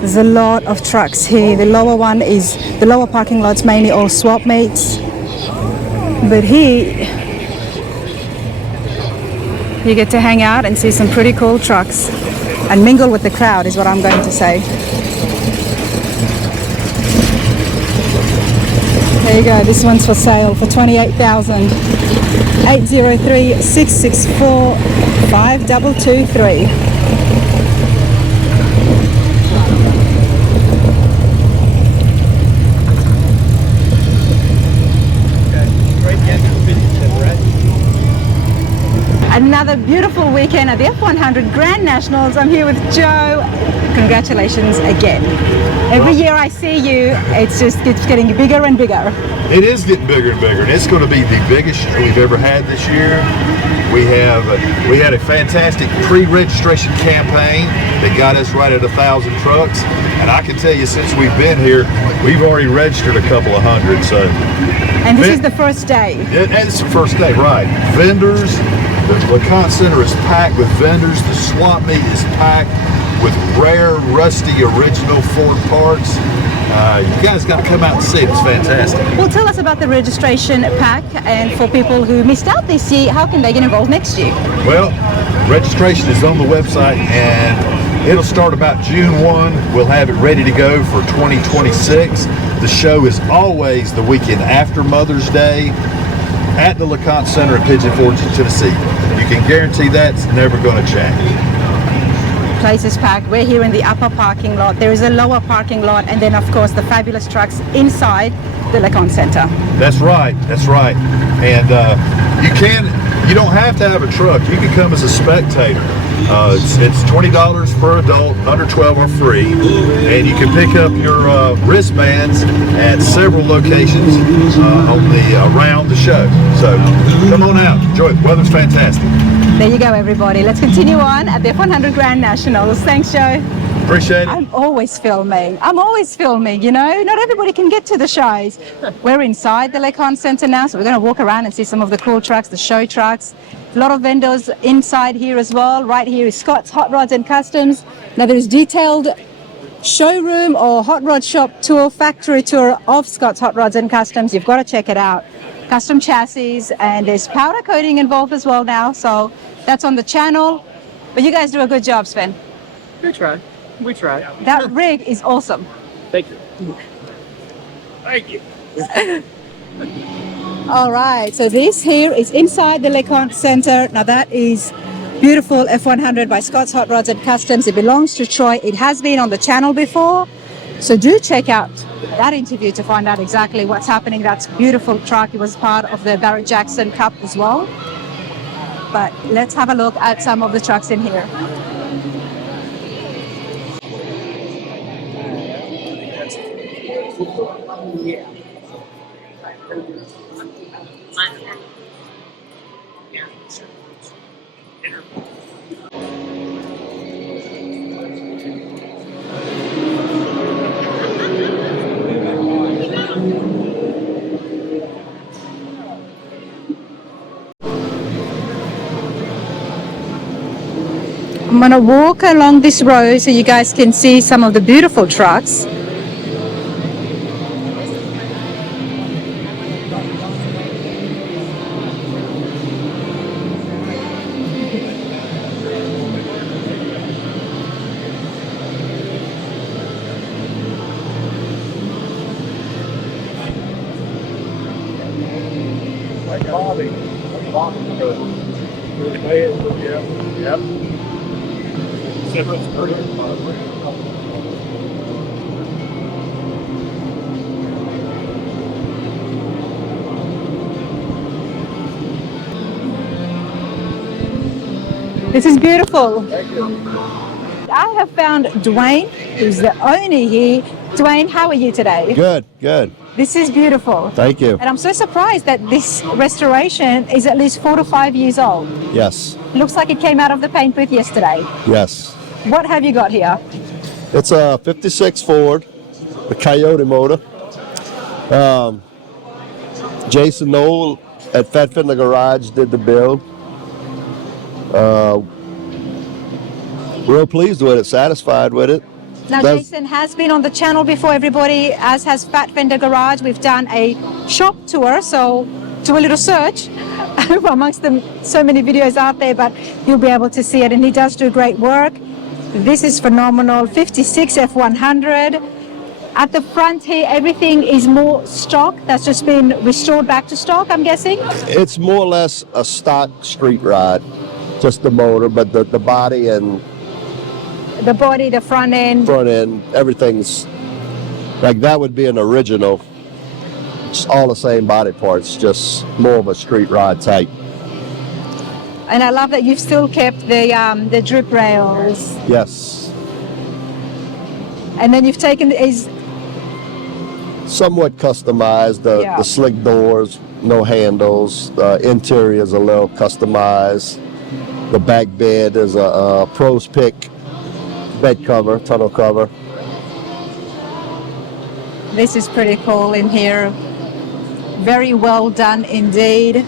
There's a lot of trucks here. The lower parking lot's mainly all swap meets. But here, you get to hang out and see some pretty cool trucks and mingle with the crowd is what I'm going to say. There you go, this one's for sale for $28,000. 803-664-5223. Another beautiful weekend at the F100 Grand Nationals. I'm here with Joe. Congratulations again. Every year I see you, it keeps getting bigger and bigger. It is getting bigger and bigger, and it's going to be the biggest we've ever had this year. We had a fantastic pre-registration campaign that got us right at 1,000 trucks, and I can tell you since we've been here, we've already registered a couple of hundred. So, and this is the first day. It's the first day, right? Vendors. The LeConte Center is packed with vendors. The swap meet is packed with rare, rusty, original Ford parts. You guys got to come out and see it. It's fantastic. Well, tell us about the registration pack, and for people who missed out this year, how can they get involved next year? Well, registration is on the website, and it'll start about June 1. We'll have it ready to go for 2026. The show is always the weekend after Mother's Day at the LeConte Center in Pigeon Forge, Tennessee. You can guarantee that's never going to change. Place is packed. We're here in the upper parking lot. There is a lower parking lot, and then of course the fabulous trucks inside the LeConte Center. That's right. And you don't have to have a truck. You can come as a spectator. It's $20 per adult, under 12 are free, and you can pick up your wristbands at several locations around the show. So come on out, enjoy it. Weather's fantastic. There you go, everybody. Let's continue on at the F100 Grand Nationals. Thanks, Joe. Appreciate it. I'm always filming, you know. Not everybody can get to the shows. We're inside the LeConte Center now, so we're going to walk around and see some of the cool trucks, the show trucks. A lot of vendors inside here as well. Right here is Scott's Hot Rods and Customs. Now there's detailed showroom or hot rod shop tour, factory tour of Scott's Hot Rods and Customs. You've got to check it out. Custom chassis, and there's powder coating involved as well now, so that's on the channel. But you guys do a good job, Sven. We try. That rig is awesome. Thank you. Thank you. All right, so this here is inside the LeConte Center. Now that is beautiful F100 by Scott's Hot Rods and Customs. It belongs to Troy. It has been on the channel before, so do check out that interview to find out exactly what's happening. That's a beautiful truck. It was part of the Barrett Jackson Cup as well. But let's have a look at some of the trucks in here. I'm going to walk along this road so you guys can see some of the beautiful trucks. This is beautiful. Thank you. I have found Dwayne, who's the owner here. Dwayne, how are you today? Good, good. This is beautiful. Thank you. And I'm so surprised that this restoration is at least 4 to 5 years old. Yes, Looks like it came out of the paint booth yesterday. yes. What have you got here? It's a 56 Ford, the Coyote motor. Jason Knoll at Fat Fit in the Garage did the build. Real pleased with it, satisfied with it. Now, Jason has been on the channel before, everybody, as has Fat Fender Garage. We've done a shop tour, so do a little search amongst them, so many videos out there, but you'll be able to see it, and he does do great work. This is phenomenal. 56 F100. At the front here, everything is more stock. That's just been restored back to stock, I'm guessing? It's more or less a stock street ride, just the motor, but the body and The body, the front end. everything's like that would be an original. It's all the same body parts, just more of a street ride type. And I love that you've still kept the drip rails. Yes. And then you've taken is Somewhat customized, the slick doors, no handles, interior is a little customized. The back bed is a Pros Pick bed cover, tunnel cover. This is pretty cool in here. Very well done indeed.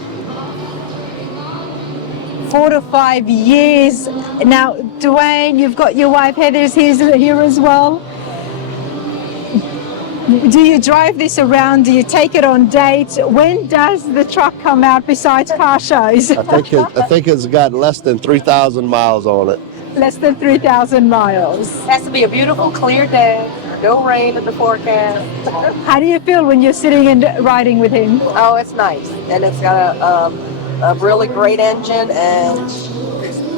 4 to 5 years. Now, Dwayne, you've got your wife Heather's here as well. Do you drive this around? Do you take it on dates? When does the truck come out besides car shows? I think it's got less than 3,000 miles on it. Less than 3,000 miles. Has to be a beautiful, clear day. No rain in the forecast. How do you feel when you're sitting and riding with him? Oh, it's nice. And it's got a really great engine, and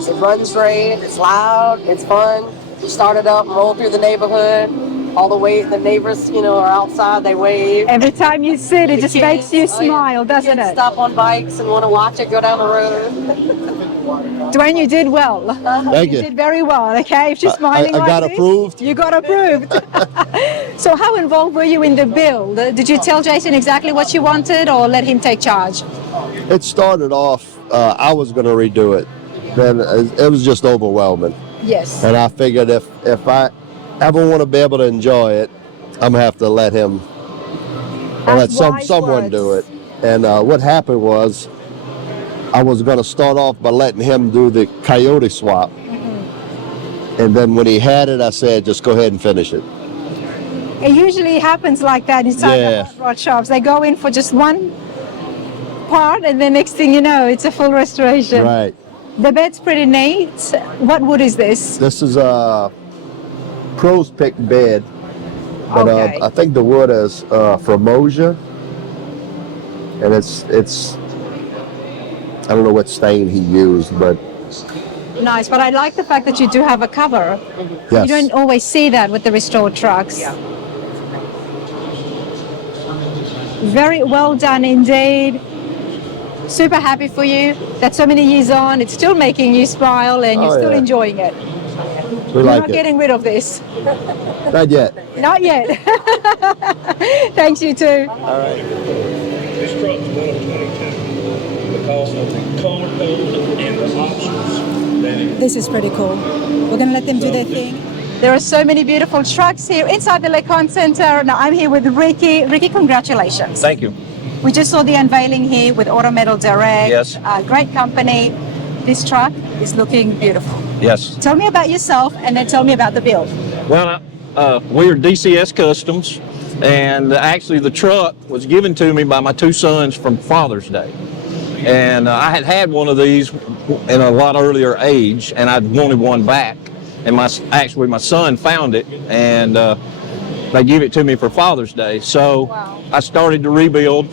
it runs great. It's loud. It's fun. You start it up, roll through the neighborhood. All the way, the neighbors, are outside, they wave. Every time you sit, it just makes you smile, doesn't it? Stop on bikes and want to watch it go down the road. Dwayne, you did well. Thank you. You did very well, okay? If she's smiling I got like this, approved. You got approved. So how involved were you in the build? Did you tell Jason exactly what you wanted or let him take charge? It started off, I was going to redo it. Then it was just overwhelming. Yes. And I figured if I ever want to be able to enjoy it, I'm going to have to let him, or let someone do it. And what happened was, I was going to start off by letting him do the Coyote swap. Mm-hmm. And then when he had it, I said, just go ahead and finish it. It usually happens like that inside the hot rod shops. They go in for just one part, and the next thing you know, it's a full restoration. Right. The bed's pretty neat. What wood is this? This is a Pros Pick bed. But Okay. I think the wood is Formosa. And it's I don't know what stain he used, but Nice, but I like the fact that you do have a cover. yes. You don't always see that with the restored trucks. Very well done indeed. Super happy for you that so many years on, it's still making you smile and you're still enjoying it. We You're like not it. getting rid of this. Not yet. Not yet. Thanks, you too. All right. This truck's 122 because of the color code and the options that it This is pretty cool. We're going to let them do their thing. There are so many beautiful trucks here inside the LeConte Center. Now I'm here with Ricky. Ricky, congratulations. Thank you. We just saw the unveiling here with Auto Metal Direct. Yes. Great company. This truck is looking beautiful. Yes. Tell me about yourself and then tell me about the build. Well, we're DCS Customs, and actually the truck was given to me by my two sons from Father's Day. And I had one of these in a lot earlier age, and I'd wanted one back. And my son found it, and they gave it to me for Father's Day. So I started to rebuild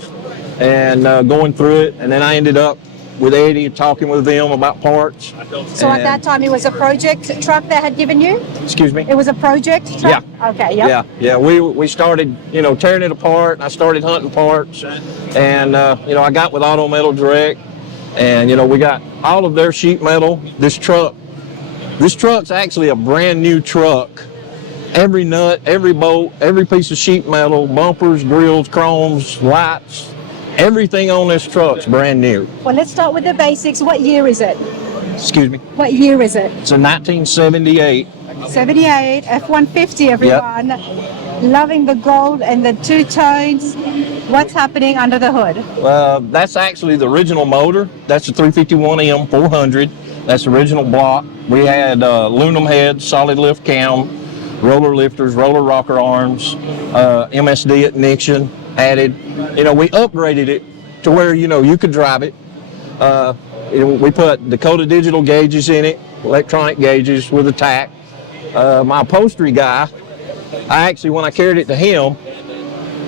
and going through it, and then I ended up with Eddie talking with them about parts. So at that time it was a project truck they had given you? Excuse me? It was a project truck? Yeah. Okay, yep. Yeah. We started, tearing it apart, and I started hunting parts, and I got with Auto Metal Direct, and we got all of their sheet metal. This truck's actually a brand new truck. Every nut, every bolt, every piece of sheet metal, bumpers, grills, chromes, lights, everything on this truck's brand new. Well, let's start with the basics. What year is it? Excuse me? What year is it? It's a 1978. 78, F-150, everyone. Loving the gold and the two tones. What's happening under the hood? That's actually the original motor. That's a 351M 400. That's the original block. We had aluminum head, solid lift cam, roller lifters, roller rocker arms, MSD ignition added. You know, we upgraded it to where, you know, you could drive it. We put Dakota digital gauges in it, electronic gauges with a tack. My upholstery guy, when I carried it to him,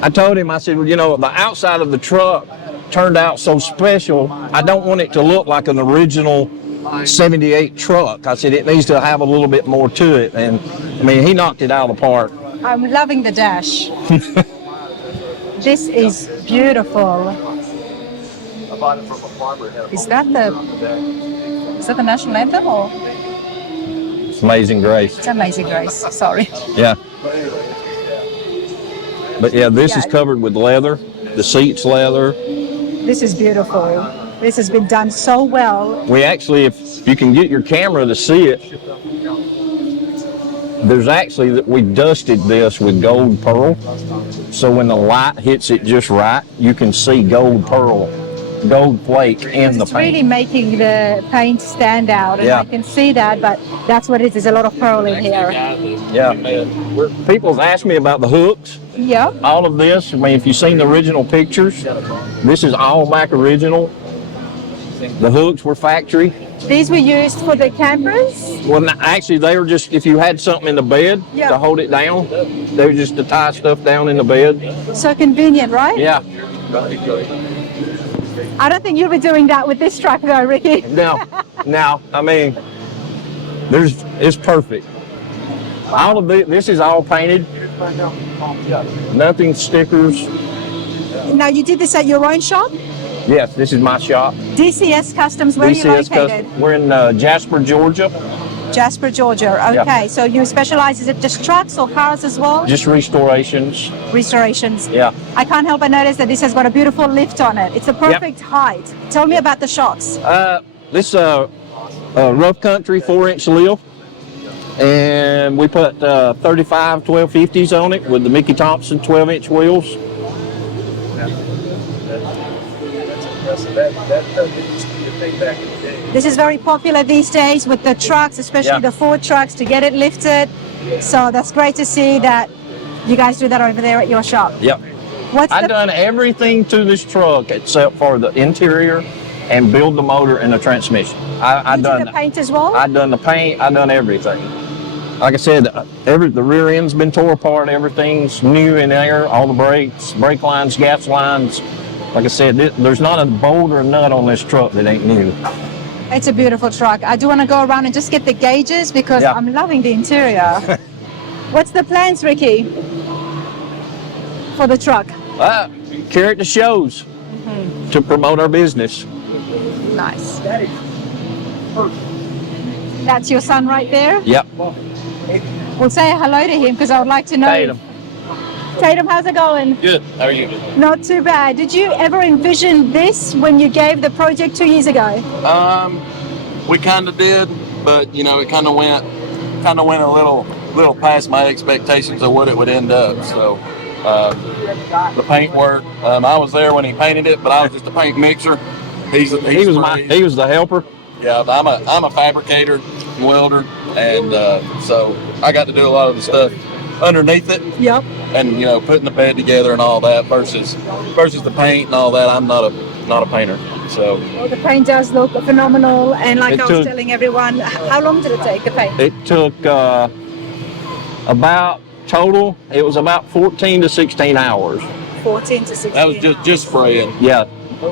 I told him, I said, well, you know, the outside of the truck turned out so special, I don't want it to look like an original 78 truck. I said, it needs to have a little bit more to it. And I mean, he knocked it out of the park. I'm loving the dash. This is beautiful. Is that the national anthem or? It's Amazing Grace. It's Amazing Grace, sorry. Yeah. But yeah, this is covered with leather. The seat's leather. This is beautiful. This has been done so well. We actually, if you can get your camera to see it, there's actually, we dusted this with gold pearl. So when the light hits it just right, you can see gold pearl, gold flake in the it's paint. really making the paint stand out, and I can see that, but that's what it is. There's a lot of pearl in here. Yeah. People's asked me about the hooks. Yep. All of this, I mean, if you've seen the original pictures, this is all back original. The hooks were factory. These were used for the campers? Well, actually, they were just, if you had something in the bed to hold it down, they were just to tie stuff down in the bed. So convenient, right? Yeah. I don't think you'll be doing that with this truck though, Ricky. No, I mean, it's perfect. All of this is all painted. Nothing stickers. Now, you did this at your own shop? Yes, this is my shop. DCS Customs, where are you located? We're in Jasper, Georgia. Jasper, Georgia. Okay, so you specialize, is it just trucks or cars as well? Just restorations. Restorations. Yeah. I can't help but notice that this has got a beautiful lift on it. It's the perfect height. Tell me about the shocks. This rough country 4-inch lift. And we put 35 1250s on it with the Mickey Thompson 12-inch wheels. This is very popular these days with the trucks, especially the Ford trucks, to get it lifted. So that's great to see that you guys do that over there at your shop. Yep. I've done everything to this truck except for the interior and build the motor and the transmission. I done the paint as well? I've done the paint. I've done everything. Like I said, the rear end's been tore apart. Everything's new in there. All the brakes, brake lines, gas lines. Like I said, there's not a bolt or a nut on this truck that ain't new. It's a beautiful truck. I do want to go around and just get the gauges because I'm loving the interior. What's the plans, Ricky, for the truck? Carry it to shows to promote our business. Nice. That's your son right there? Yep. We'll say hello to him because I would like to know. Tatum. Tatum, how's it going? Good. How are you? Not too bad. Did you ever envision this when you gave the project 2 years ago? We kind of did, but you know, it kind of went a little past my expectations of what it would end up. So the paint work, I was there when he painted it, but I was just a paint mixer. He was the helper. Yeah, I'm a fabricator, welder, and so I got to do a lot of the stuff underneath it. Yep. And you know, putting the bed together and all that versus the paint and all that. I'm not a painter. So well, the paint does look phenomenal, and like I was telling everyone, how long did it take the paint? It took about total. It was about 14 to 16 hours. 14 to 16. That was just spraying. Yeah,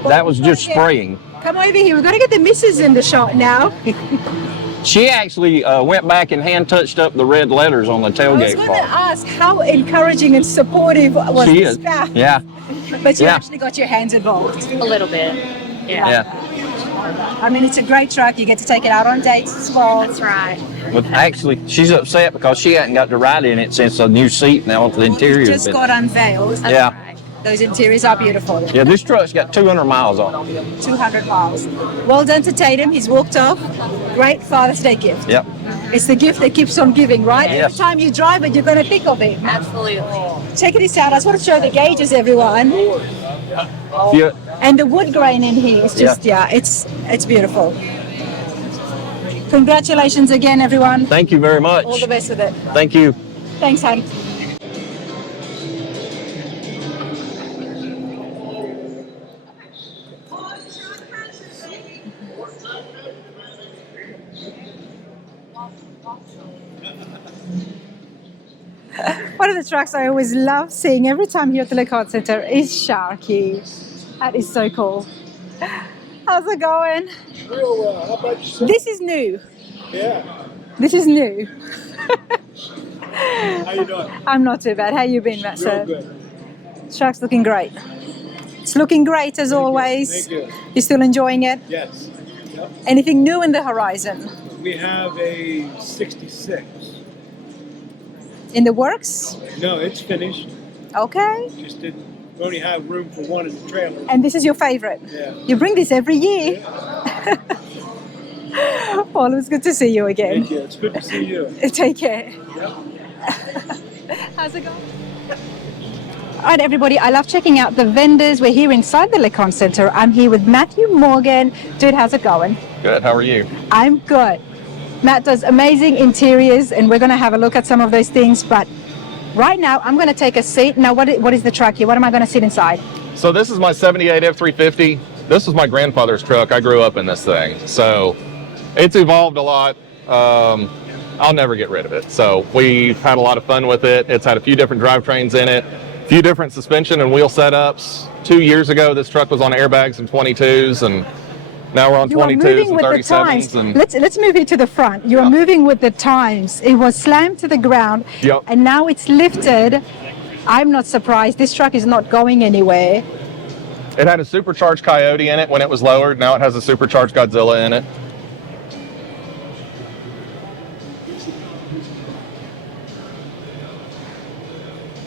that was just spraying. Come over here. We've got to get the missus in the shot now. She actually went back and hand touched up the red letters on the tailgate. I was going to ask how encouraging and supportive was she this is. spouse? Yeah. But you actually got your hands involved. A little bit. Yeah. I mean, it's a great truck. You get to take it out on dates as well. That's right. But actually, she's upset because she hadn't got to ride in it since the new seat now the interior. Just got unveiled. Yeah. Right. Those interiors are beautiful. Yeah, this truck's got 200 miles on it. 200 miles. Well done to Tatum. He's walked off. Great Father's Day gift. Yep. It's the gift that keeps on giving, right? Yes. Every time you drive it, you're going to think of it. Absolutely. Check this out. I just want to show the gauges, everyone. Yeah. And the wood grain in here is just, it's beautiful. Congratulations again, everyone. Thank you very much. All the best with it. Thank you. Thanks, hon. One of the trucks I always love seeing every time here at the Lecan Center is Sharky. That is so cool. How's it going? Real well. How about yourself? This is new. Yeah. This is new. How you doing? I'm not too bad. How you been, Matt? Real good. Truck's looking great. It's looking great as always. Thank you. You're still enjoying it? Yes. Yep. Anything new in the horizon? We have a 66. In the works? No, it's finished. Okay. Just didn't. We only have room for one in the trailer. And this is your favorite? Yeah. You bring this every year? Yeah. Well, it was good to see you again. Thank you. It's good to see you. Take care. Yep. How's it going? All right, everybody, I love checking out the vendors. We're here inside the Lecan Center. I'm here with Matthew Morgan. Dude, how's it going? Good. How are you? I'm good. Matt does amazing interiors, and we're going to have a look at some of those things. But right now, I'm going to take a seat. Now, what is the truck here? What am I going to sit inside? So this is my 78 F350. This was my grandfather's truck. I grew up in this thing. So it's evolved a lot. I'll never get rid of it. So we've had a lot of fun with it. It's had a few different drivetrains in it, a few different suspension and wheel setups. 2 years ago, this truck was on airbags and 22s, and now we're on 22s and 37s. And let's move it to the front. You are moving with the times. It was slammed to the ground, and now it's lifted. I'm not surprised. This truck is not going anywhere. It had a supercharged Coyote in it when it was lowered. Now it has a supercharged Godzilla in it.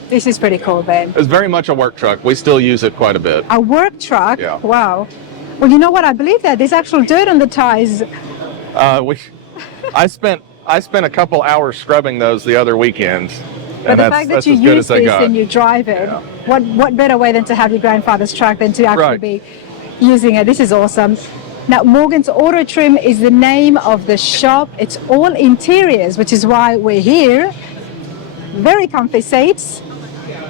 This is pretty cool, Ben. It's very much a work truck. We still use it quite a bit. A work truck? Yeah. Wow. Well, you know what? I believe that there's actual dirt on the tires. I spent a couple hours scrubbing those the other weekend. But the fact that you use this and you drive it, what better way than to have your grandfather's truck than to actually be using it? This is awesome. Now, Morgan's Auto Trim is the name of the shop. It's all interiors, which is why we're here. Very comfy seats.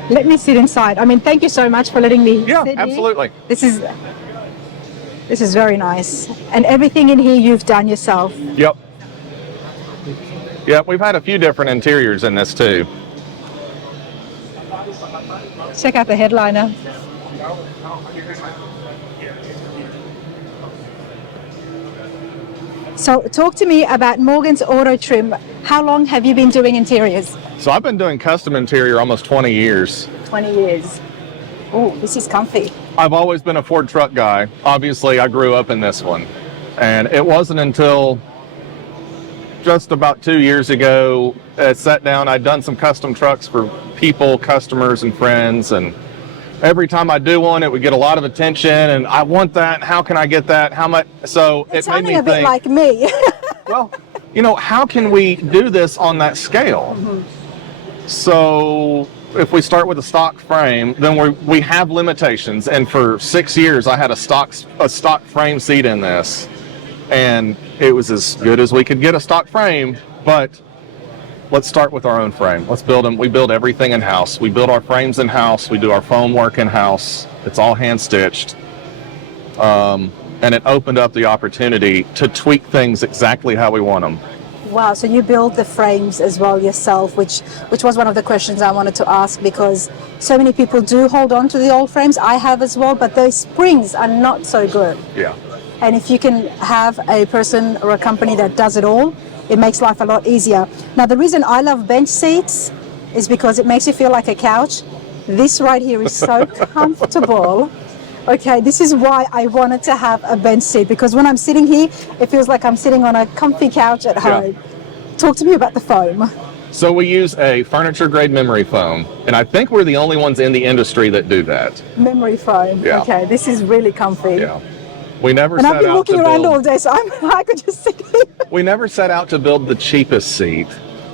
Let me sit inside. I mean, thank you so much for letting me sit here. Absolutely. This is very nice. And everything in here you've done yourself. Yep. Yep, we've had a few different interiors in this too. Check out the headliner. So talk to me about Morgan's Auto Trim. How long have you been doing interiors? So I've been doing custom interior almost 20 years. 20 years. Oh, this is comfy. I've always been a Ford truck guy. Obviously, I grew up in this one. And it wasn't until just about 2 years ago, I sat down, I'd done some custom trucks for people, customers, and friends. And every time I do one, it would get a lot of attention. And I want that. How can I get that? How much? So it's it made me think. a bit like me. Well, you know, how can we do this on that scale? Mm-hmm. So if we start with a stock frame, then we have limitations. And for 6 years, I had a stock frame seat in this, and it was as good as we could get a stock frame. But let's start with our own frame. Let's build them. We build everything in house. We build our frames in house. We do our foam work in house. It's all hand stitched. And it opened up the opportunity to tweak things exactly how we want them. Wow, so you build the frames as well yourself, which was one of the questions I wanted to ask, because so many people do hold on to the old frames. I have as well, but those springs are not so good. Yeah. And if you can have a person or a company that does it all, it makes life a lot easier. Now, the reason I love bench seats is because it makes you feel like a couch. This right here is so comfortable. Okay, this is why I wanted to have a bench seat, because when I'm sitting here, it feels like I'm sitting on a comfy couch at home. Yeah. Talk to me about the foam. So we use a furniture grade memory foam, and I think we're the only ones in the industry that do that. Memory foam. Yeah. Okay, this is really comfy. Yeah. We never and set I've been out walking to around build, all day, so I could just sit here. We never set out to build the cheapest seat,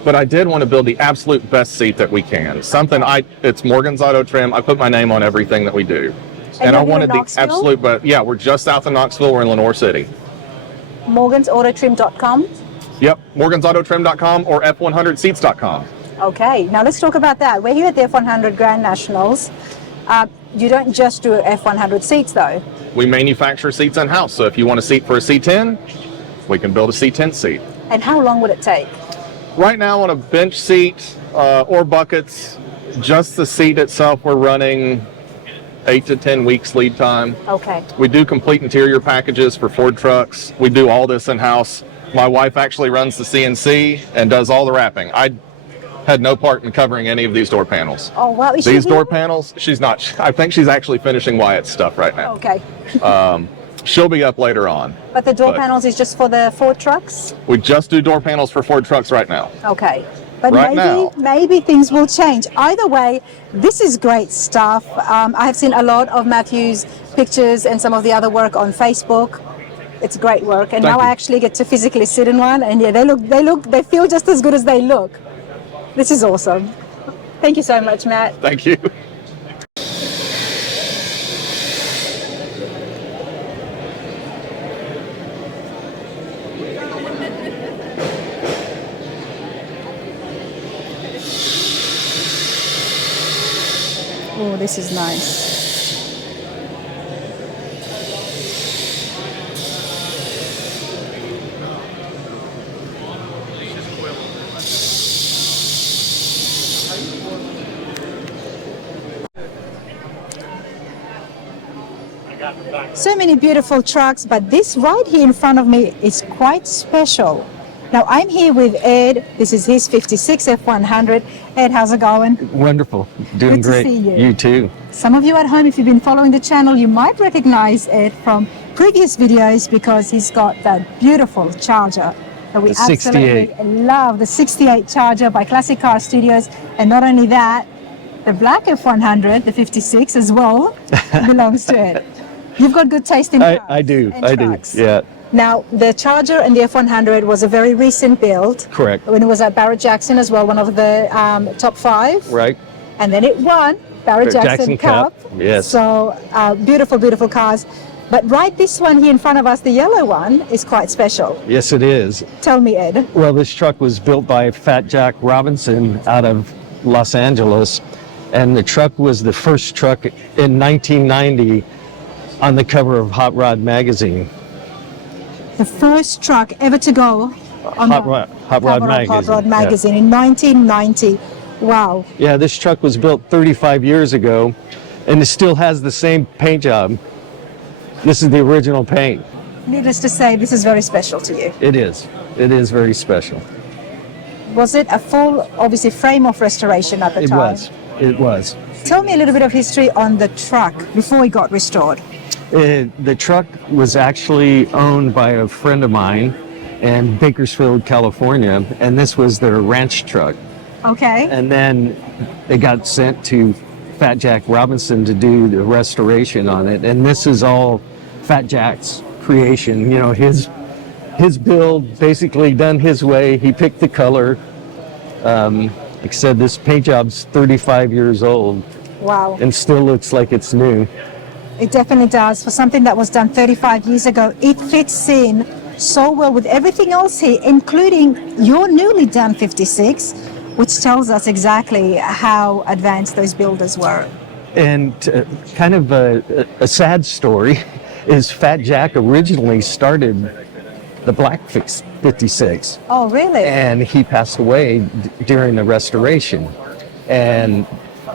but I did want to build the absolute best seat that we can. It's Morgan's Auto Trim. I put my name on everything that we do. And I wanted the absolute, but yeah, we're just south of Knoxville. We're in Lenore City. Morgansautotrim.com? Yep, morgansautotrim.com or F100seats.com. Okay, now let's talk about that. We're here at the F100 Grand Nationals. You don't just do F100 seats though. We manufacture seats in-house, so if you want a seat for a C10, we can build a C10 seat. And how long would it take? Right now on a bench seat or buckets, just the seat itself, we're running 8 to 10 weeks lead time. Okay. We do complete interior packages for Ford trucks. We do all this in-house. My wife actually runs the CNC and does all the wrapping. I had no part in covering any of these door panels. Oh, wow. Is she These door here? panels, she's not. I think she's actually finishing Wyatt's stuff right now. Okay. She'll be up later on. But the door panels is just for the Ford trucks? We just do door panels for Ford trucks right now. Okay. But Right now. maybe things will change. Either way, this is great stuff. I have seen a lot of Matthew's pictures and some of the other work on Facebook. It's great work. And Thank now I you. actually get to physically sit in one, and yeah, they feel just as good as they look. This is awesome. Thank you so much, Matt. Thank you. Oh, this is nice. So many beautiful trucks, but this right here in front of me is quite special. Now I'm here with Ed. This is his 56 F100. Ed, how's it going? Wonderful. Doing Good to great. see you. You too. Some of you at home, if you've been following the channel, you might recognize Ed from previous videos because he's got that beautiful charger that we The 68. absolutely love, the 68 Charger by Classic Car Studios. And not only that, the black F100, the 56 as well, belongs to Ed. You've got good taste in cars I do. and I trucks. do. Yeah. Now, the Charger and the F100 was a very recent build. Correct. When it was at Barrett Jackson as well, one of the top 5. Right. And then it won Barrett Jackson Cup. Yes. So beautiful, beautiful cars. But right, this one here in front of us, the yellow one, is quite special. Yes, it is. Tell me, Ed. Well, this truck was built by Fat Jack Robinson out of Los Angeles, and the truck was the first truck in 1990 on the cover of Hot Rod magazine. The first truck ever to go on Hot the Rod cover of magazine. Hot Rod Yeah. magazine in 1990. Wow. Yeah, this truck was built 35 years ago, and it still has the same paint job. This is the original paint. Needless to say, this is very special to you. It is. It is very special. Was it a full, obviously, frame-off restoration at the It time? was. It was. Tell me a little bit of history on the truck before it got restored. The truck was actually owned by a friend of mine in Bakersfield, California, and this was their ranch truck. Okay. And then it got sent to Fat Jack Robinson to do the restoration on it. And this is all Fat Jack's creation. You know, his build, basically done his way. He picked the color. Like I said, this paint job's 35 years old Wow. and still looks like it's new. It definitely does. For something that was done 35 years ago, it fits in so well with everything else here, including your newly done 56, which tells us exactly how advanced those builders were. And kind of a sad story is Fat Jack originally started the black 56. Oh, really? And he passed away during the restoration. And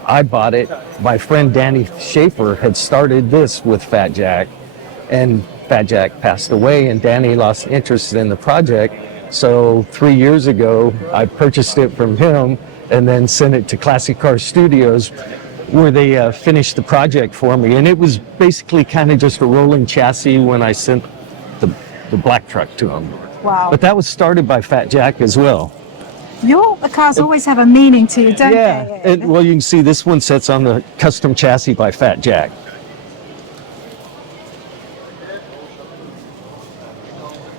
I bought it. My friend Danny Schaefer had started this with Fat Jack, and Fat Jack passed away, and Danny lost interest in the project. So 3 years ago, I purchased it from him and then sent it to Classic Car Studios, where they finished the project for me. And it was basically kind of just a rolling chassis when I sent the black truck to him. Wow. But that was started by Fat Jack as well. Your cars always have a meaning to you, don't Yeah, they? well, you can see this one sits on the custom chassis by Fat Jack.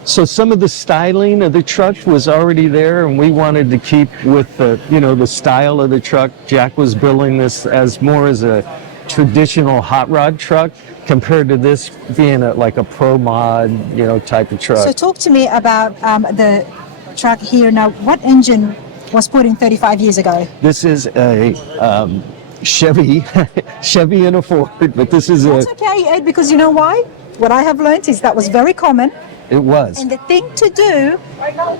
So some of the styling of the truck was already there, and we wanted to keep with the, the style of the truck. Jack was building this as more as a traditional hot rod truck compared to this being like a pro mod, type of truck. So talk to me about the truck here. Now, what engine was put in 35 years ago? This is a Chevy, Chevy and a Ford, but this is That's okay, Ed, because you know why? What I have learned is that was very common. It was. And the thing to do,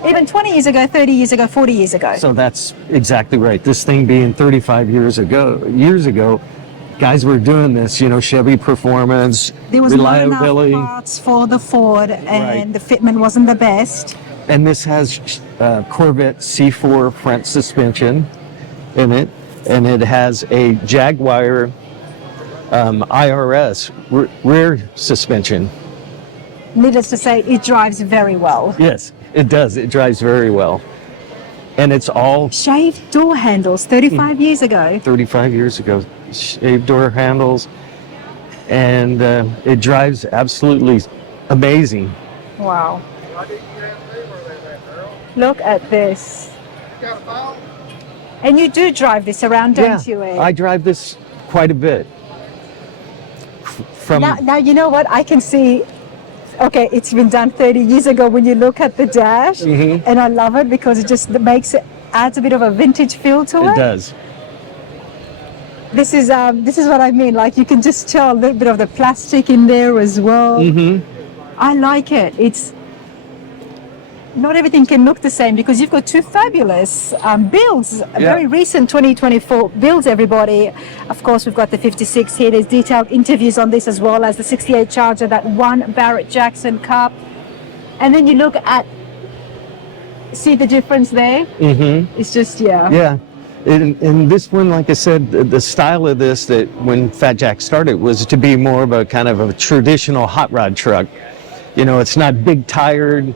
even 20 years ago, 30 years ago, 40 years ago. So that's exactly right. This thing being 35 years ago, guys were doing this, you know, Chevy performance, There was reliability. not enough parts for the Ford, and Right. the fitment wasn't the best. And this has Corvette C4 front suspension in it, and it has a Jaguar IRS rear suspension. Needless to say, it drives very well. Yes, it does. It drives very well. And it's all Shaved door handles 35 years ago. 35 years ago. Shaved door handles. And it drives absolutely amazing. Wow. Look at this. And you do drive this around, don't you, Ed? I drive this quite a bit. From Now, you know what? I can see, okay, it's been done 30 years ago when you look at the dash, and I love it because it just adds a bit of a vintage feel to it. It does. This is what I mean. Like, you can just tell a little bit of the plastic in there as well. I like it. It's not everything can look the same because you've got two fabulous builds, very recent 2024 builds, everybody. Of course, we've got the 56 here. There's detailed interviews on this as well as the 68 Charger, that one Barrett Jackson Cup. And then you look at, see the difference there? It's just, Yeah. In this one, like I said, the style of this, that when Fat Jack started, was to be more of a kind of a traditional hot rod truck. You know, it's not big tired,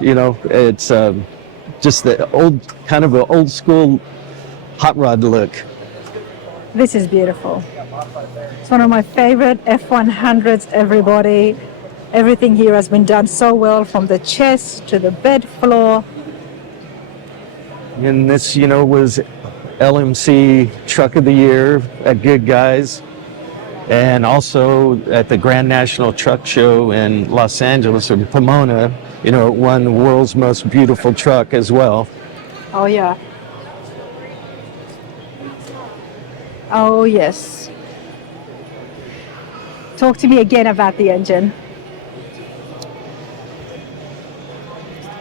you know, it's just the old, kind of an old school hot rod look. this is beautiful. It's one of my favorite F100s, everybody. Everything here has been done so well, from the chest to the bed floor. And this, you know, was LMC Truck of the Year at Good Guys, and also at the Grand National Truck Show in Los Angeles, or Pomona. You know, it won the world's most beautiful truck as well. Oh, yeah. Oh, yes. Talk to me again about the engine.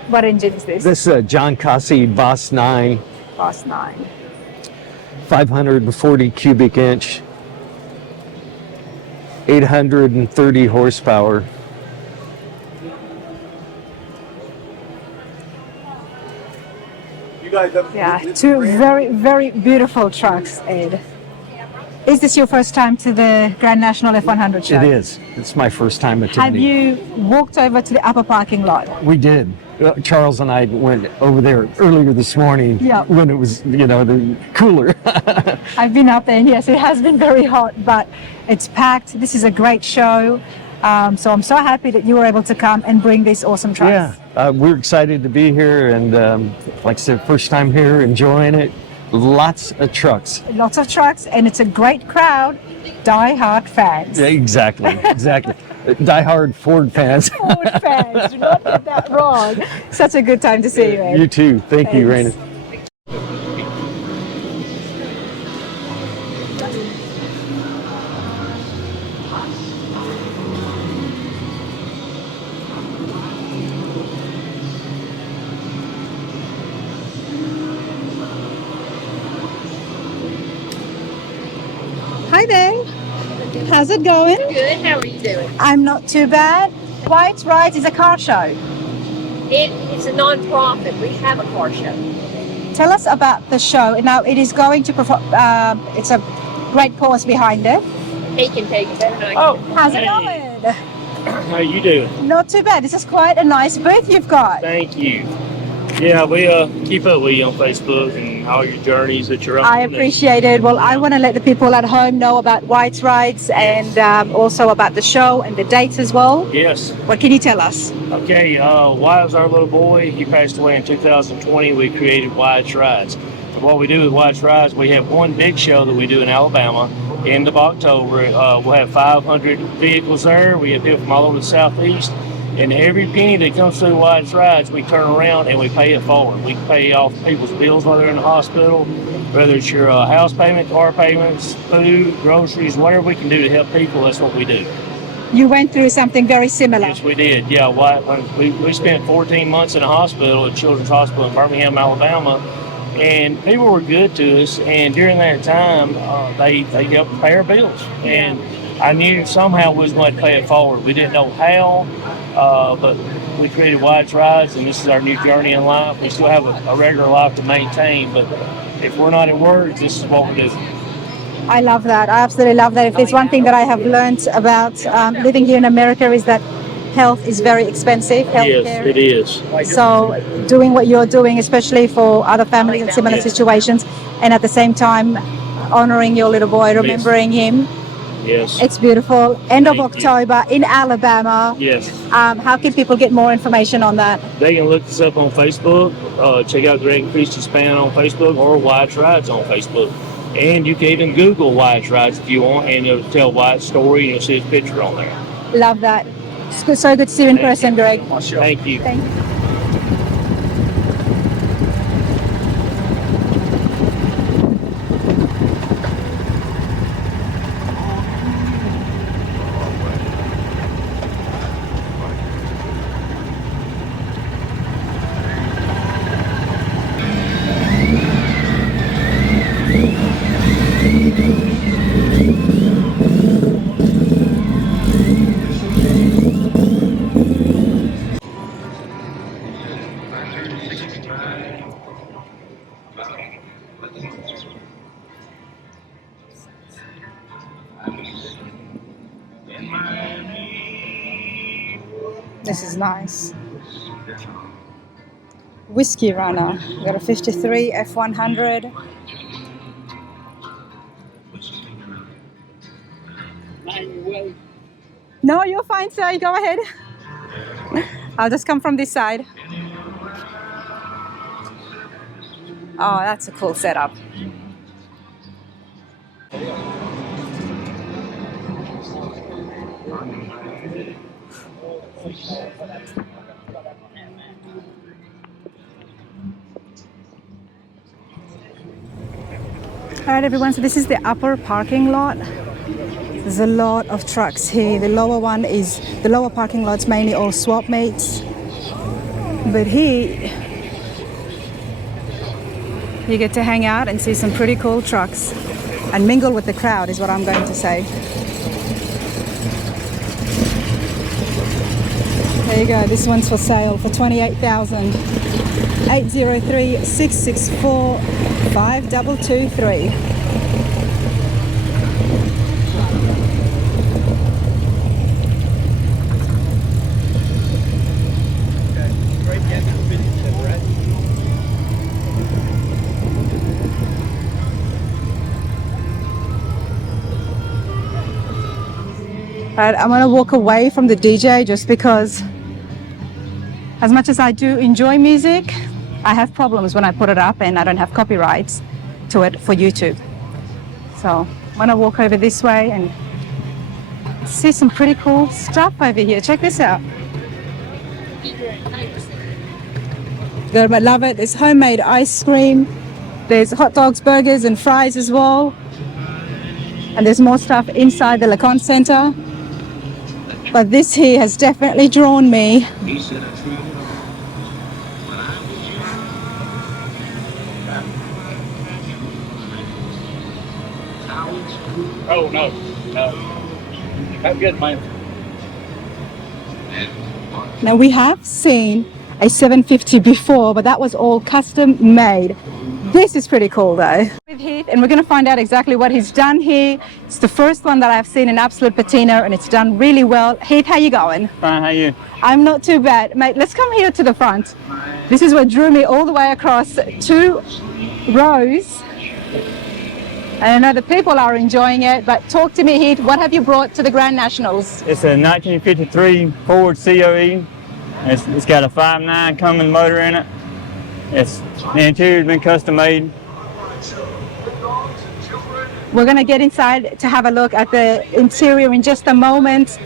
What engine is this? This is a John Cossey Boss 9, Boss 9. 540 cubic inch, 830 horsepower. Yeah, two very, very beautiful trucks, Ed. Is this your first time to the Grand National F100 show? It is. It's my first time Have attending. you walked over to the upper parking lot? We did. Charles and I went over there earlier this morning when it was, you know, the cooler. I've been up there, and yes, it has been very hot, but it's packed. This is a great show. So I'm so happy that you were able to come and bring these awesome trucks. Yeah, we're excited to be here, and like I said, first time here, enjoying it. Lots of trucks. Lots of trucks, and it's a great crowd. Die-hard fans. Yeah, exactly, exactly. Die-hard Ford fans. Ford fans, do not get that wrong. Such a good time to see you, Ed. You too. Thank you, Raina. Hi there. How's it going? Good. How are you doing? I'm not too bad. Wyatt Rides is a car show. It's a non-profit. We have a car show. Tell us about the show. Now, it is going to perform, it's a great cause behind it. He can take it better than I Oh, can. How's it hey. going? How you doing? Not too bad. This is quite a nice booth you've got. Thank you. Yeah, we keep up with you on Facebook and all your journeys that you're on. I appreciate it. Well, I want to let the people at home know about Wyatt Rides and also about the show and the dates as well. Yes. What can you tell us? Okay, Wyatt was our little boy. He passed away in 2020. We created Wyatt's Rides. And what we do with Wyatt's Rides, we have one big show that we do in Alabama, end of October. We'll have 500 vehicles there. We have people from all over the Southeast. And every penny that comes through Wyatt's Rides, we turn around and we pay it forward. We pay off people's bills while they're in the hospital, whether it's your house payment, car payments, food, groceries, whatever we can do to help people, that's what we do. You went through something very similar. Yes, we did. Yeah, we spent 14 months in a hospital, at Children's Hospital in Birmingham, Alabama, and people were good to us. And during that time, they helped pay our bills. And I knew somehow we was going to pay it forward. We didn't know how, but we created Wyatt's Rides, and this is our new journey in life. We still have a regular life to maintain, but if we're not at work, this is what we do. I love that. I absolutely love that. If there's one thing that I have learned about living here in America is that health is very expensive. Yes, it is. So doing what you're doing, especially for other families in similar situations, and at the same time honoring your little boy, remembering him. Yes. It's beautiful. End of October in Alabama. Yes. How can people get more information on that? They can look us up on Facebook, check out Greg and Christy Span on Facebook, or Wyatt's Rides on Facebook. And you can even Google Wyatt's Rides if you want, and it'll tell Wyatt's story, and you'll see his picture on there. Love that. It's good, so good to see you in person, Greg. Thank you. Thank you. This is nice. Whiskey Runner. We got a 53 F100. No, you're fine, sir. You go ahead. I'll just come from this side. Oh, that's a cool setup. All right, everyone, so this is the upper parking lot. There's a lot of trucks here. The lower parking lot's mainly all swap mates. But here, you get to hang out and see some pretty cool trucks and mingle with the crowd is what I'm going to say. There you go, this one's for sale for $28,000. 803-664-5223. Alright, I'm gonna walk away from the DJ just because as much as I do enjoy music, I have problems when I put it up and I don't have copyrights to it for YouTube. So I'm gonna walk over this way and see some pretty cool stuff over here. Check this out. I love it. There's homemade ice cream. There's hot dogs, burgers, and fries as well. And there's more stuff inside the Lacan Center. But this here has definitely drawn me. Oh, no. I'm good, man. Now we have seen a 750 before, but that was all custom made. This is pretty cool though. With Heath, and we're going to find out exactly what he's done here. It's the first one that I've seen in absolute patina, and it's done really well. Heath, how you going? Fine, how you? I'm not too bad. Mate, let's come here to the front. This is what drew me all the way across 2 rows. And I know the people are enjoying it, but talk to me, Heath. What have you brought to the Grand Nationals? It's a 1953 Ford COE. It's got a 5.9 Cummins motor in it. The interior's been custom made. We're going to get inside to have a look at the interior in just a moment.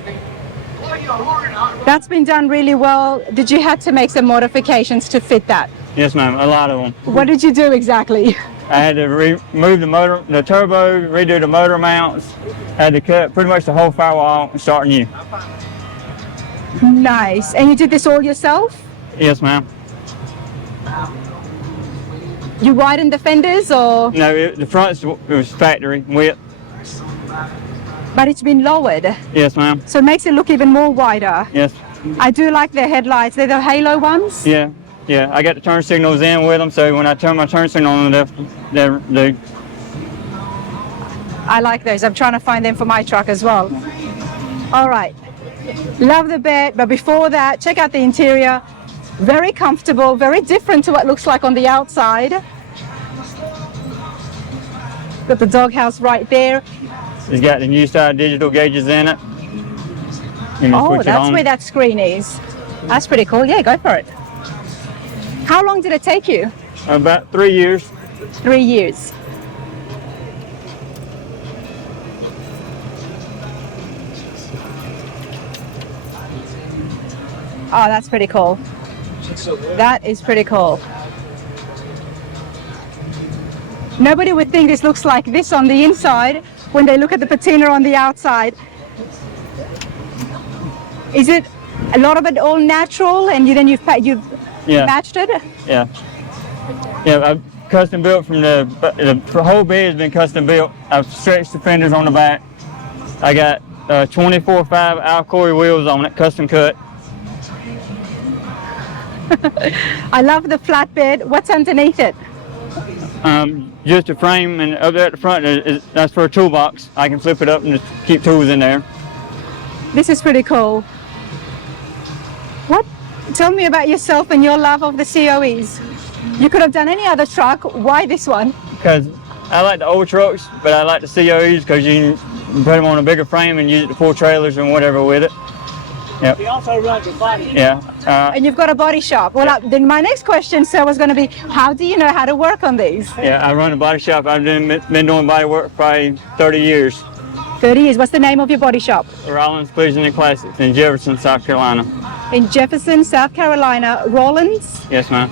That's been done really well. Did you have to make some modifications to fit that? Yes, ma'am, a lot of them. What did you do exactly? I had to remove the motor, the turbo, redo the motor mounts, had to cut pretty much the whole firewall and start new. Nice. And you did this all yourself? Yes, ma'am. You widened the fenders or? No, the front was factory width. But it's been lowered. Yes, ma'am. So it makes it look even more wider. Yes. I do like the headlights. They're the halo ones? Yeah, yeah. I got the turn signals in with them, so when I turn my turn signal on, they I like those. I'm trying to find them for my truck as well. All right. Love the bed, but before that, check out the interior. Very comfortable, very different to what it looks like on the outside. Got the doghouse right there. It's got the new style digital gauges in it. Oh, that's where that screen is. That's pretty cool. Yeah, go for it. How long did it take you? About 3 years. 3 years. Oh, that's pretty cool. That is pretty cool. Nobody would think this looks like this on the inside when they look at the patina on the outside. Is it a lot of it all natural, and you've matched it? Yeah. Yeah, I've custom built from the whole bed has been custom built. I've stretched the fenders on the back. I got 24/5 Alcoy wheels on it, custom cut. I love the flatbed. What's underneath it? Just a frame, and up there at the front, that's for a toolbox. I can flip it up and just keep tools in there. This is pretty cool. Tell me about yourself and your love of the COEs. You could have done any other truck. Why this one? Because I like the old trucks, but I like the COEs because you can put them on a bigger frame and use it to pull trailers and whatever with it. Yep. He also runs a body. Yeah. And you've got a body shop. Well, then my next question, sir, was going to be, how do you know how to work on these? Yeah, I run a body shop. I've been doing body work for probably 30 years. 30 years. What's the name of your body shop? Rollins Pigeon and Classics in Jefferson, South Carolina. In Jefferson, South Carolina, Rollins. Yes, ma'am.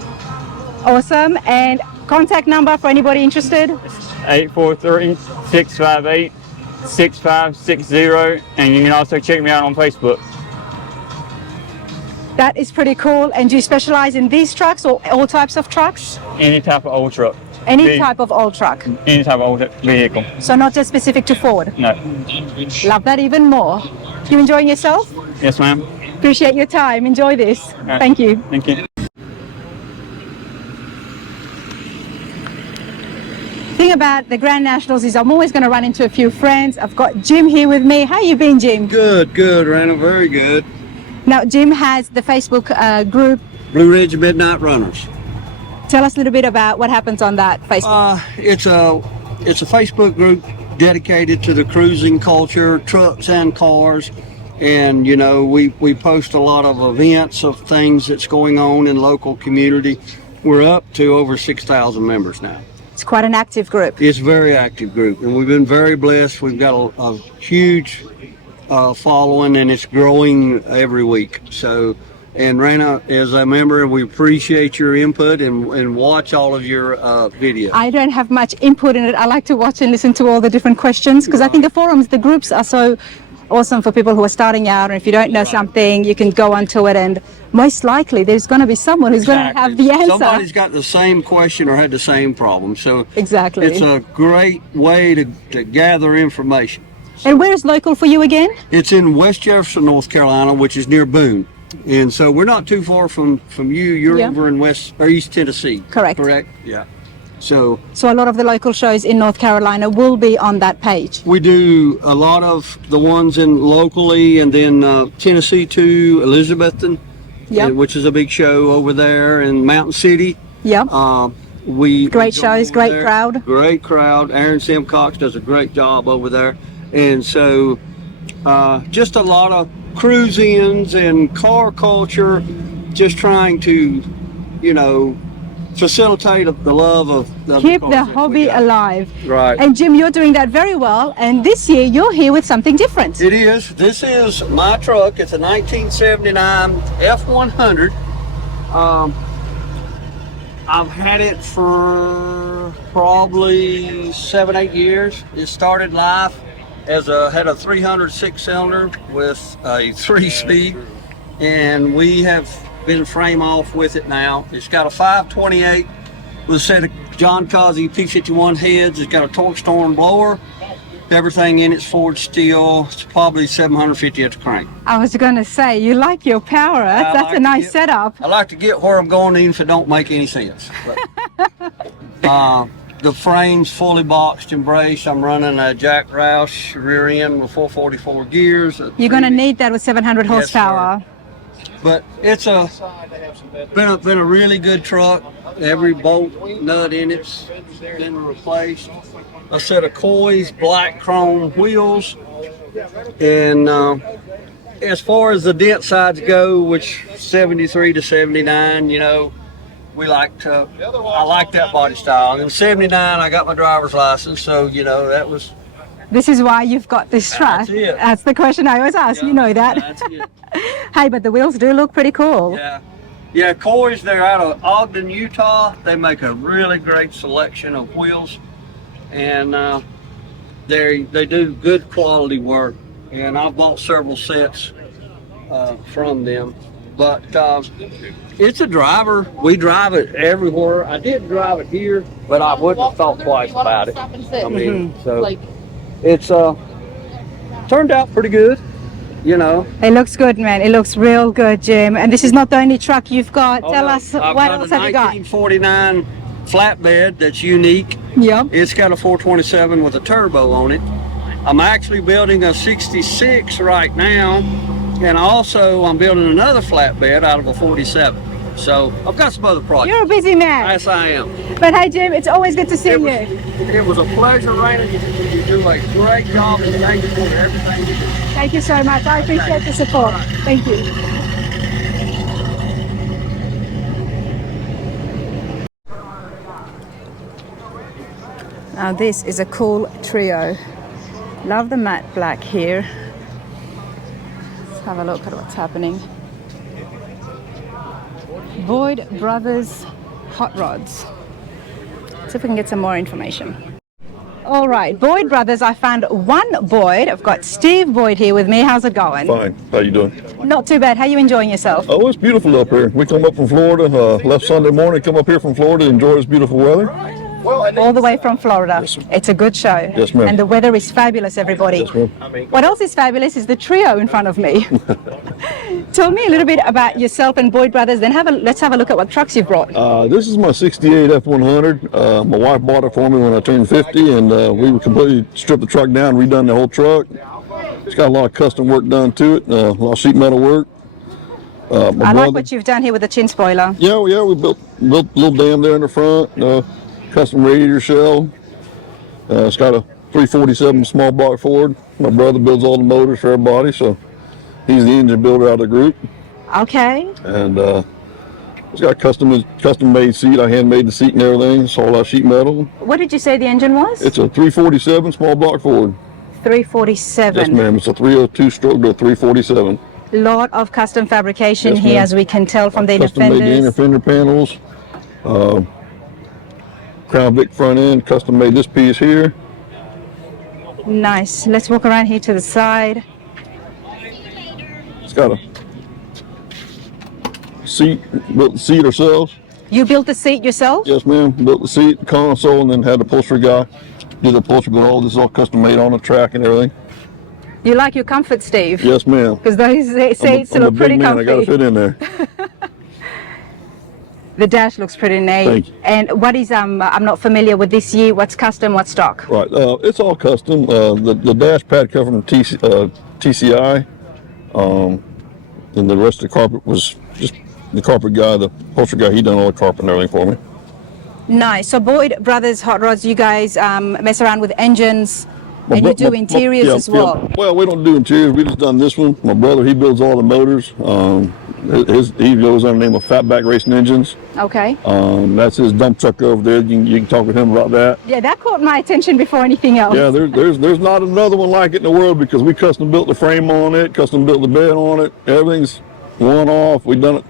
Awesome. And contact number for anybody interested? 843-658-6560, and you can also check me out on Facebook. That is pretty cool. And do you specialize in these trucks or all types of trucks? Any type of old truck. Any type of old truck? Any type of old vehicle. So not just specific to Ford? No. Love that even more. You enjoying yourself? Yes, ma'am. Appreciate your time. Enjoy this. Right. Thank you. Thank you. Thing about the Grand Nationals is I'm always going to run into a few friends. I've got Jim here with me. How you been, Jim? Good, Randall, very good. Now, Jim has the Facebook group. Blue Ridge Midnight Runners. Tell us a little bit about what happens on that Facebook. It's a Facebook group dedicated to the cruising culture, trucks and cars. And, you know, we post a lot of events of things that's going on in local community. We're up to over 6,000 members now. It's quite an active group. It's a very active group, and we've been very blessed. We've got a huge following, and it's growing every week. So, and Rana, as a member, we appreciate your input and watch all of your videos. I don't have much input in it. I like to watch and listen to all the different questions because I think the forums, the groups are so awesome for people who are starting out, and if you don't know something, you can go onto it, and most likely there's going to be someone who's going to have the answer. Somebody's got the same question or had the same problem. So exactly, it's a great way to gather information. And where is local for you again? It's in West Jefferson, North Carolina, which is near Boone. And so we're not too far from you. You're over in East Tennessee. Correct. Yeah. So a lot of the local shows in North Carolina will be on that page. We do a lot of the ones in locally, and then Tennessee too, Elizabethton, which is a big show over there, and Mountain City. Yep. Great shows, great crowd. Great crowd. Aaron Simcox does a great job over there. And so just a lot of cruise-ins and car culture, just trying to, you know, facilitate the love of Keep cars the that we hobby got. alive. Right. And Jim, you're doing that very well. And this year you're here with something different. It is. This is my truck. It's a 1979 F100. I've had it for probably 7-8 years. It started life as had a 306 cylinder with a 3-speed, and we have been frame off with it now. It's got a 528 with a set of John Causey P51 heads. It's got a torque storm blower. Everything in it's Ford steel. It's probably 750 at the crank. I was going to say, you like your power. That's a nice setup. I like to get where I'm going even if it don't make any sense. The frame's fully boxed and braced. I'm running a Jack Roush rear end with 444 gears. You're going to need that with 700 horsepower. Yes, but it's been a really good truck. Every bolt nut in it's been replaced. A set of COE's black chrome wheels, and as far as the dent sides go, which 73 to 79, you know, I like that body style. In 79, I got my driver's license, so you know that was. This is why you've got this truck. That's it. That's the question I always ask. Yeah, you know that. That's it. Hey, but the wheels do look pretty cool. Yeah, COE's, they're out of Ogden, Utah. They make a really great selection of wheels, and they do good quality work. And I've bought several sets from them. But it's a driver. We drive it everywhere. I did drive it here, but I wouldn't have thought twice about it. I mean, so it's turned out pretty good. You know, it looks good, man. It looks real good, Jim. And this is not the only truck you've got. Tell us what else have you got? 1949 flatbed that's unique. Yep. It's got a 427 with a turbo on it. I'm actually building a 66 right now, and also I'm building another flatbed out of a 47. So I've got some other projects. You're a busy man. Yes, I am. But hey, Jim, it's always good to see you. It was a pleasure, Raina. You do a great job, and thank you for everything you do. Thank you so much. I appreciate the support. Thank you. Now this is a cool trio. Love the matte black here. Let's have a look at what's happening. Boyd Brothers Hot Rods. Let's see if we can get some more information. All right, Boyd Brothers, I found one Boyd. I've got Steve Boyd here with me. How's it going? Fine. How you doing? Not too bad. How are you enjoying yourself? Oh, it's beautiful up here. We come up from Florida, left Sunday morning, come up here from Florida, enjoy this beautiful weather. All the way from Florida. Yes, it's a good show. Yes, ma'am. And the weather is fabulous, everybody. Yes, ma'am. What else is fabulous is the trio in front of me. Tell me a little bit about yourself and Boyd Brothers, then let's have a look at what trucks you've brought. This is my 68 F100. My wife bought it for me when I turned 50, and we completely stripped the truck down, redone the whole truck. It's got a lot of custom work done to it, a lot of sheet metal work. I like what you've done here with the chin spoiler. Yeah, we built a little dam there in the front, custom radiator shell. It's got a 347 small block Ford. My brother builds all the motors for everybody, so he's the engine builder out of the group. Okay. And it's got a custom made seat. I hand made the seat and everything. It's all out sheet metal. What did you say the engine was? It's a 347 small block Ford. 347. Yes, ma'am. It's a 302 stroke to a 347. Lot of custom fabrication yes, here, as we can tell from the inner fenders. Custom made the inner fender panels. Crown Vic front end, custom made this piece here. Nice. Let's walk around here to the side. It's got a seat, built the seat ourselves. You built the seat yourself? Yes, ma'am. Built the seat, the console, and then had the upholstery guy do the upholstery, but all this is all custom made on the track and everything. You like your comfort, Steve? Yes, ma'am. Because those seats look pretty comfy. I gotta fit in there. The dash looks pretty neat. Thank you. And what is, I'm not familiar with this year, what's custom, what's stock? Right, it's all custom. The dash pad cover from TCI, and the rest of the carpet was just the carpet guy, the upholstery guy, he done all the carpet and everything for me. Nice. So Boyd Brothers Hot Rods, you guys mess around with engines, And you do interiors as well? Yeah. Well, we don't do interiors. We just done this one. My brother, he builds all the motors. He goes under the name of Fatback Racing Engines. Okay. That's his dump truck over there. You can talk with him about that. Yeah, that caught my attention before anything else. Yeah, there's not another one like it in the world because we custom built the frame on it, custom built the bed on it. Everything's one off. We've done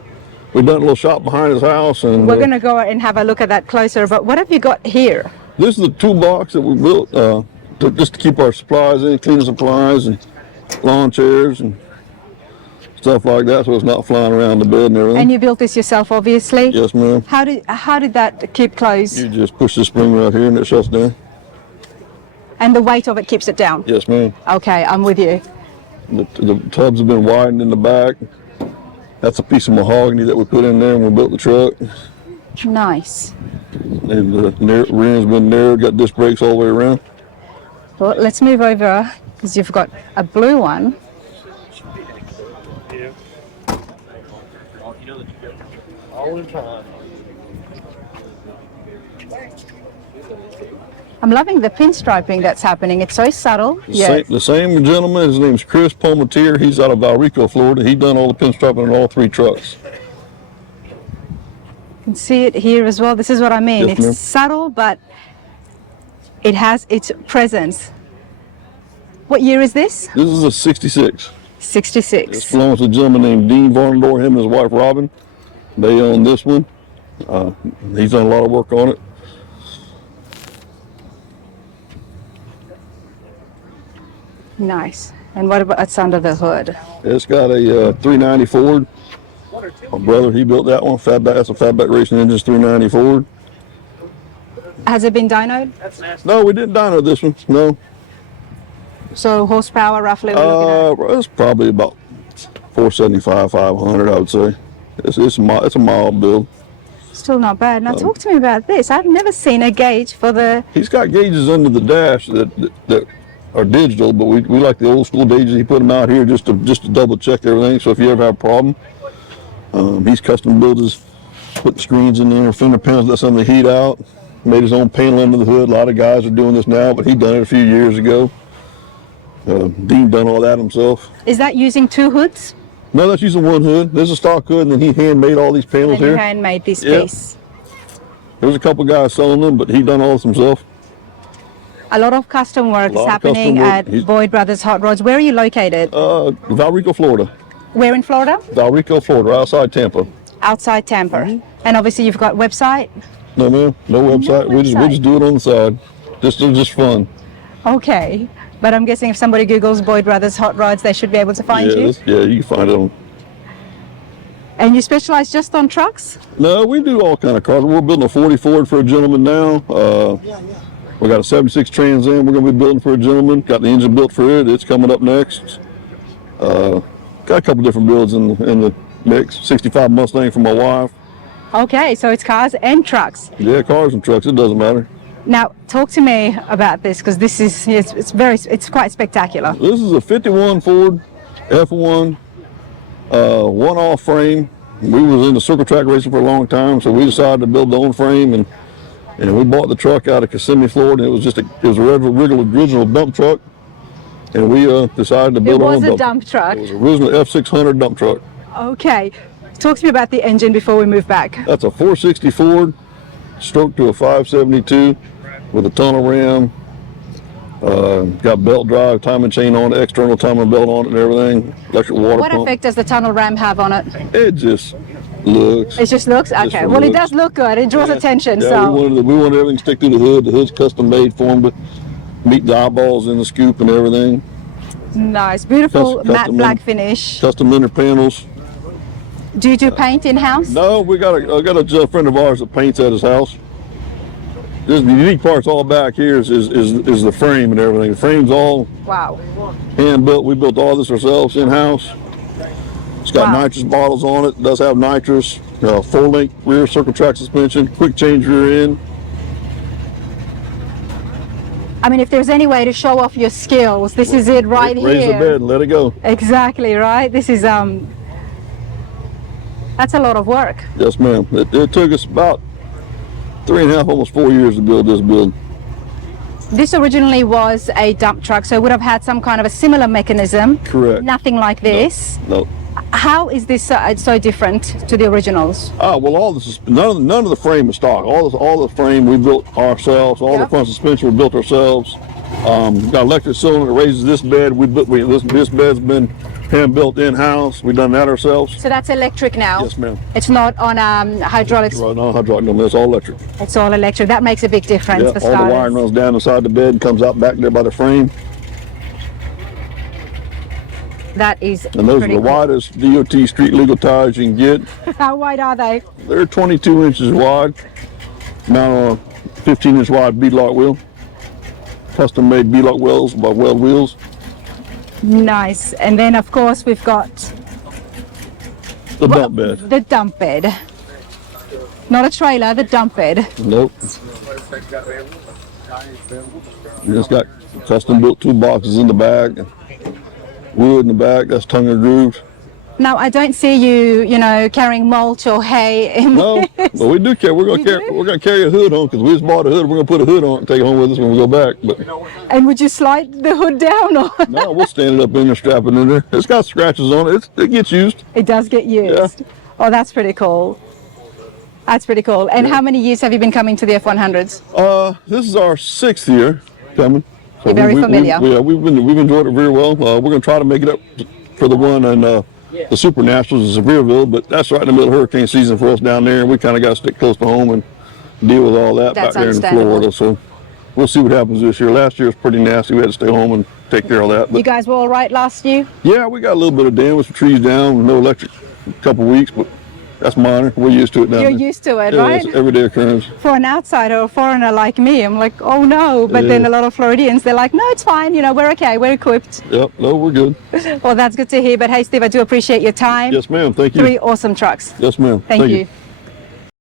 a little shop behind his house, and we're gonna go and have a look at that closer. But what have you got here? This is a toolbox that we built just to keep our supplies in, cleaning supplies and lawn chairs and stuff like that, so it's not flying around the bed and everything. And you built this yourself, obviously? Yes, ma'am. How did that keep closed? You just push this spring right here and it shuts down. And the weight of it keeps it down? Yes, ma'am. Okay, I'm with you. The tubs have been widened in the back. That's a piece of mahogany that we put in there when we built the truck. Nice. And the rear's been narrowed, got disc brakes all the way around. Well, let's move over because you've got a blue one. All the time. I'm loving the pinstriping that's happening. It's so subtle. The same gentleman, his name's Chris Palmatier. He's out of Valrico, Florida. He done all the pinstriping on all 3 trucks. You can see it here as well. This is what I mean. Yes, it's ma'am. subtle, but it has its presence. What year is this? This is a 66. 66. This belongs to a gentleman named Dean Varnador, him and his wife Robin. They own this one. He's done a lot of work on it. Nice. And what about what's under the hood? It's got a 390 Ford. My brother, he built that one. That's a Fatback Racing Engines 390 Ford. Has it been dynoed? No, we didn't dyno this one. No. So horsepower roughly we're looking at? It's probably about 475, 500, I would say. It's a mild build. Still not bad. Now talk to me about this. I've never seen a gauge for the... He's got gauges under the dash that are digital, but we like the old school gauges. He put them out here just to double check everything. So if you ever have a problem, he's custom built put the screens in there, fender panels, let some of the heat out. Made his own panel under the hood. A lot of guys are doing this now, but he done it a few years ago. Dean done all that himself. Is that using 2 hoods? No, that's using 1 hood. There's a stock hood, and then he handmade all these panels here. He handmade this piece. There's a couple guys selling them, but he done all this himself. A lot of custom work is happening at Boyd Brothers Hot Rods. Where are you located? Valrico, Florida. Where in Florida? Valrico, Florida, outside Tampa. Outside Tampa. And obviously you've got website? No, ma'am. No website. We just do it on the side. Just fun. Okay. But I'm guessing if somebody Googles Boyd Brothers Hot Rods, they should be able to find you? Yeah, you can find it on. And you specialize just on trucks? No, we do all kind of cars. We're building a 40 Ford for a gentleman now. We got a 76 Trans Am we're going to be building for a gentleman. Got the engine built for it. It's coming up next. Got a couple different builds in the mix. 65 Mustang for my wife. Okay, so it's cars and trucks. Yeah, cars and trucks. It doesn't matter. Now, talk to me about this because this is it's quite spectacular. This is a 51 Ford F1 one-off frame. We was into circle track racing for a long time, so we decided to build the own frame, and we bought the truck out of Kissimmee, Florida. And it was a original dump truck, and we decided to build our own dump truck. It was an original F600 dump truck. Okay, talk to me about the engine before we move back. That's a 460 Ford, stroked to a 572 with a tunnel ram. Got belt drive, timing chain on it, external timing belt on it and everything. Electric water What pump. effect does the tunnel ram have on it? It just looks. It just looks? Okay, for well it looks. does look good. It draws attention. Yeah, So we wanted everything to stick through the hood. The hood's custom made for them, but meet the eyeballs in the scoop and everything. nice, beautiful matte black finish. Custom inner panels. Do you do paint in-house? No, I got a friend of ours that paints at his house. Just the unique parts all back here is the frame and everything. The frame's all hand built. We built all this ourselves in-house. It's got nitrous bottles on it. It does have nitrous. Full-length rear circle track suspension. Quick change rear end. I mean, if there's any way to show off your skills, this is it right here. Raise the bed and let it go. Exactly, right? This is that's a lot of work. Yes, ma'am. It took us about 3.5, almost 4 years to build this build. This originally was a dump truck, so it would have had some kind of a similar mechanism. Correct. Nothing like this. No. How is this so different to the originals? Well, all this is none of the frame is stock. All the frame we built ourselves. All the front suspension we built ourselves. Got electric cylinder that raises this bed. This bed's been hand built in house. We've done that ourselves. So that's electric now. Yes, ma'am. It's not on hydraulics. Right, no hydraulic. No, it's all electric. It's all electric. That makes a big difference for starters. All the wiring runs down inside the bed and comes out back there by the frame. That is And those are the widest DOT street legal tires you can get. How wide are they? They're 22 inches wide. Now 15-inch wide beadlock wheel. Custom made beadlock wheels by Weld Wheels. Nice. And then of course we've got the dump bed. The dump bed. Not a trailer, the dump bed. Nope. It's got custom built toolboxes in the back. Wood in the back, that's tongue and groove. Now I don't see you, carrying mulch or hay. No, but we do carry. We're gonna carry a hood on because we just bought a hood. We're gonna put a hood on and take it home with us when we go back. But and would you slide the hood down or? No, we'll stand it up in there, strap it in there. It's got scratches on it. It gets used. It does get used. Yeah. Oh, that's pretty cool. That's pretty cool. And how many years have you been coming to the F100s? This is our 6th year coming. So You're very familiar. We've enjoyed it very well. We're going to try to make it up for the one in the Super Nationals in Sevierville, but that's right in the middle of hurricane season for us down there, and we kind of got to stick close to home and deal with all that back there in Florida. So we'll see what happens this year. Last year was pretty nasty. We had to stay home and take care of that. But you guys were all right last year? Yeah, we got a little bit of damage, some trees down, no electric a couple weeks, but that's minor. We're used to it down there. You're used to it, right? It's everyday occurrence. For an outsider or a foreigner like me, I'm like, oh no. But then a lot of Floridians, they're like, no, it's fine. We're okay. We're equipped. Yep. No, we're good. Well, that's good to hear. But hey, Steve, I do appreciate your time. Yes, ma'am. Thank you. 3 awesome trucks. Yes, ma'am. Thank you.